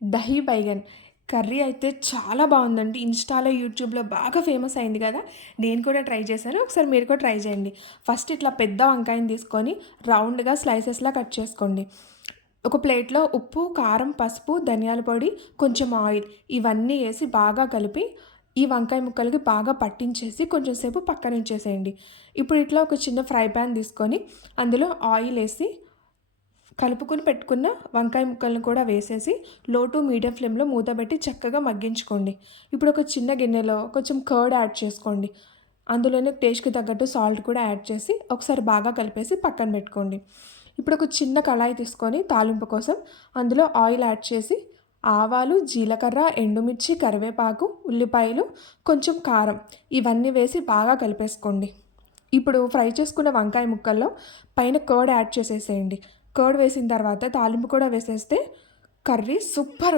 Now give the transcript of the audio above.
Dahi Baingan curry అయితే చాలా బాగుందండి. ఇన్‌స్టాలో, యూట్యూబ్‌లో బాగా ఫేమస్ అయింది కదా! నేను కూడా ట్రై చేశాను. ఒకసారి మీరు కూడా ట్రై చేయండి. ఫస్ట్ ఇట్లా పెద్ద వంకాయని తీసుకొని రౌండ్‌గా స్లైసెస్‌లా కట్ చేసుకోండి. ఒక ప్లేట్‌లో ఉప్పు, కారం, పసుపు, ధనియాల పొడి, కొంచెం ఆయిల్ ఇవన్నీ ఏసి బాగా కలిపి ఈ వంకాయ ముక్కలకి బాగా పట్టించేసి కొంచెం సేపు పక్కనుంచేసేయండి. ఇప్పుడు ఇట్లా ఒక చిన్న ఫ్రై పాన్ తీసుకొని అందులో ఆయిలేసి కలుపుకొని పెట్టుకున్న వంకాయ ముక్కలను కూడా వేసేసి లో టు మీడియం ఫ్లేమ్‌లో మూత పెట్టి చక్కగా మగ్గించుకోండి. ఇప్పుడు ఒక చిన్న గిన్నెలో కొంచెం కర్డ్ యాడ్ చేసుకోండి. అందులోనే టేస్ట్‌కి తగ్గట్టు సాల్ట్ కూడా యాడ్ చేసి ఒకసారి బాగా కలిపేసి పక్కన పెట్టుకోండి. ఇప్పుడు ఒక చిన్న కళాయి తీసుకొని తాలింపు కోసం అందులో ఆయిల్ యాడ్ చేసి ఆవాలు, జీలకర్ర, ఎండుమిర్చి, కరివేపాకు, ఉల్లిపాయలు, కొంచెం కారం ఇవన్నీ వేసి బాగా కలిపేసుకోండి. ఇప్పుడు ఫ్రై చేసుకున్న వంకాయ ముక్కల్లో పైన కర్డ్ యాడ్ చేసేసేయండి. కర్డ్ వేసిన తర్వాత తాలింపు కూడా వేసేస్తే కర్రీ సూపర్!